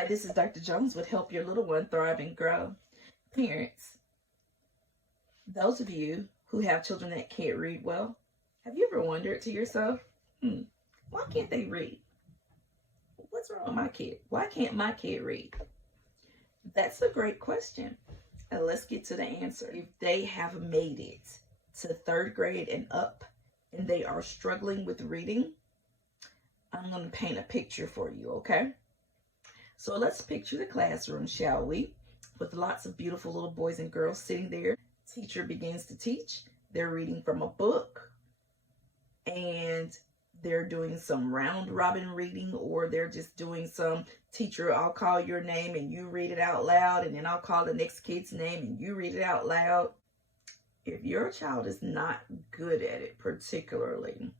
Hi, this is Dr. Jones with Help Your Little One Thrive and Grow. Parents, those of you who have children that can't read well, have you ever wondered to yourself, why can't they read? What's wrong with my kid? Why can't my kid read? That's a great question. And let's get to the answer. If they have made it to third grade and up and they are struggling with reading, I'm going to paint a picture for you, okay? So let's picture the classroom, shall we? With lots of beautiful little boys and girls sitting there. Teacher begins to teach. They're reading from a book and they're doing some round robin reading, or they're just doing some teacher, I'll call your name and you read it out loud, and then I'll call the next kid's name and you read it out loud. If your child is not good at it, particularly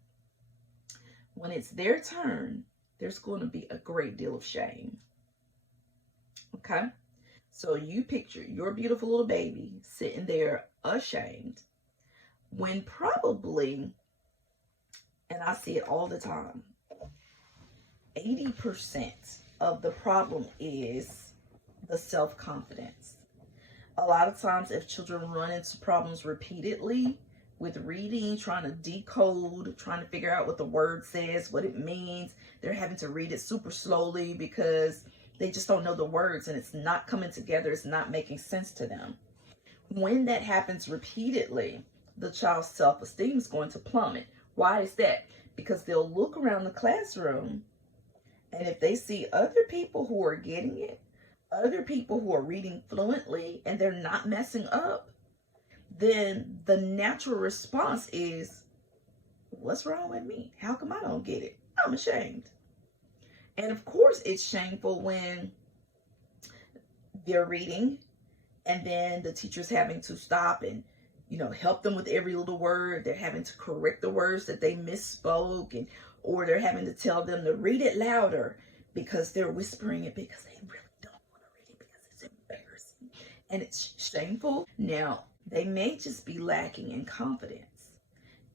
when it's their turn, there's going to be a great deal of shame. Okay? So you picture your beautiful little baby sitting there ashamed when probably, and I see it all the time, 80% of the problem is the self-confidence. A lot of times if children run into problems repeatedly with reading, trying to decode, trying to figure out what the word says, what it means, they're having to read it super slowly because they just don't know the words and it's not coming together, it's not making sense to them. When that happens repeatedly, the child's self-esteem is going to plummet. Why is that? Because they'll look around the classroom, and if they see other people who are getting it, other people who are reading fluently and they're not messing up, then the natural response is, what's wrong with me? How come I don't get it? I'm ashamed. And of course it's shameful when they're reading and then the teacher's having to stop and help them with every little word. They're having to correct the words that they misspoke, or they're having to tell them to read it louder because they're whispering it because they really don't want to read it because it's embarrassing and it's shameful. Now, they may just be lacking in confidence.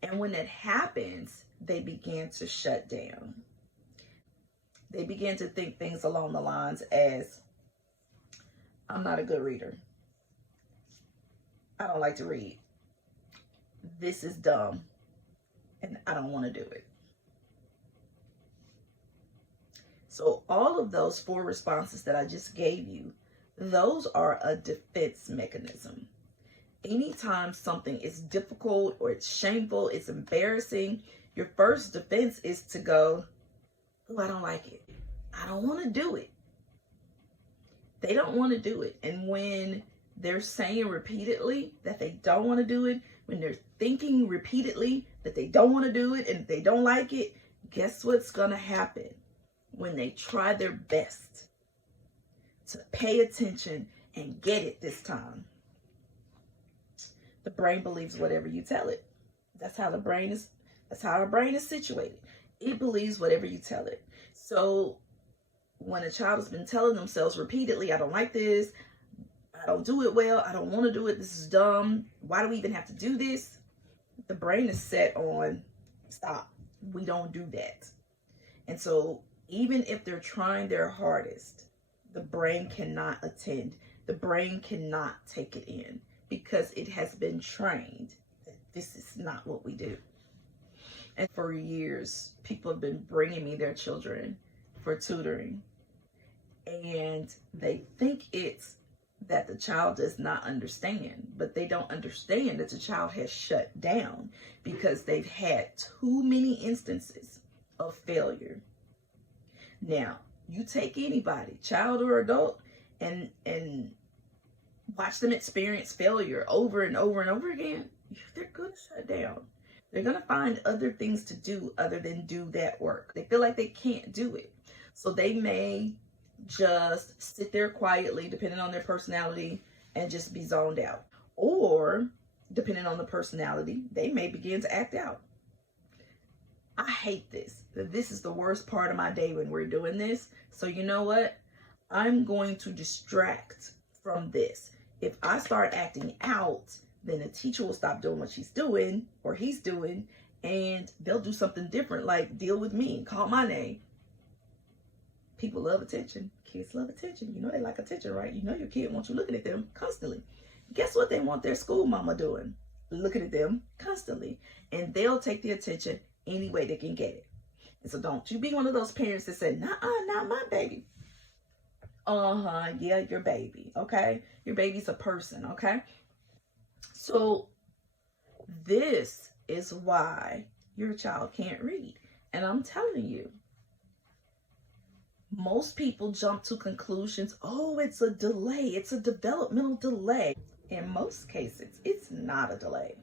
And when that happens, they begin to shut down. They begin to think things along the lines as, I'm not a good reader. I don't like to read. This is dumb, and I don't want to do it. So all of those 4 responses that I just gave you, those are a defense mechanism. Anytime something is difficult or it's shameful, it's embarrassing, your first defense is to go, oh, I don't like it. I don't want to do it. They don't want to do it. And when they're saying repeatedly that they don't want to do it, when they're thinking repeatedly that they don't want to do it and they don't like it, guess what's going to happen? When they try their best to pay attention and get it this time, the brain believes whatever you tell it. That's how our brain is situated. It believes whatever you tell it. So when a child has been telling themselves repeatedly, I don't like this, I don't do it well, I don't want to do it, this is dumb, why do we even have to do this? The brain is set on, stop, we don't do that. And so even if they're trying their hardest, the brain cannot attend. The brain cannot take it in because it has been trained that this is not what we do. And for years, people have been bringing me their children for tutoring. And they think it's that the child does not understand, but they don't understand that the child has shut down because they've had too many instances of failure. Now, you take anybody, child or adult, and watch them experience failure over and over and over again, they're going to shut down. They're going to find other things to do other than do that work. They feel like they can't do it. So they may just sit there quietly, depending on their personality, and just be zoned out. Or, depending on the personality, they may begin to act out. I hate this. This is the worst part of my day when we're doing this. So you know what? I'm going to distract from this. If I start acting out, then the teacher will stop doing what she's doing or he's doing, and they'll do something different, like deal with me, call my name. People love attention. Kids love attention. You know they like attention, right? You know your kid wants you looking at them constantly. Guess what they want their school mama doing? Looking at them constantly. And they'll take the attention any way they can get it. And so don't you be one of those parents that say, nah, not my baby. Yeah, your baby, okay? Your baby's a person, okay? So this is why your child can't read. And I'm telling you, most people jump to conclusions, oh, it's a delay. It's a developmental delay. In most cases, it's not a delay.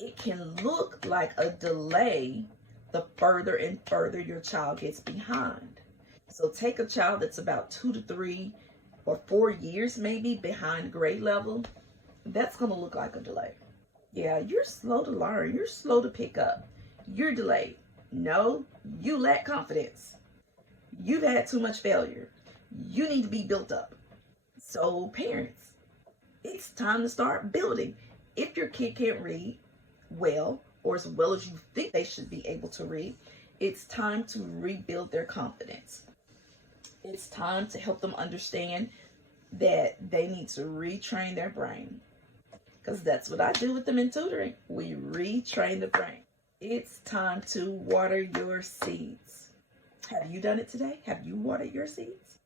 It can look like a delay the further and further your child gets behind. So take a child that's about 2 to 3 or 4 years maybe behind grade level. That's going to look like a delay. Yeah, you're slow to learn. You're slow to pick up. You're delayed. No, you lack confidence. You've had too much failure. You need to be built up. So parents, it's time to start building. If your kid can't read well, or as well as you think they should be able to read, it's time to rebuild their confidence. It's time to help them understand that they need to retrain their brain. Because that's what I do with them in tutoring. We retrain the brain. It's time to water your seeds. Have you done it today? Have you watered your seeds?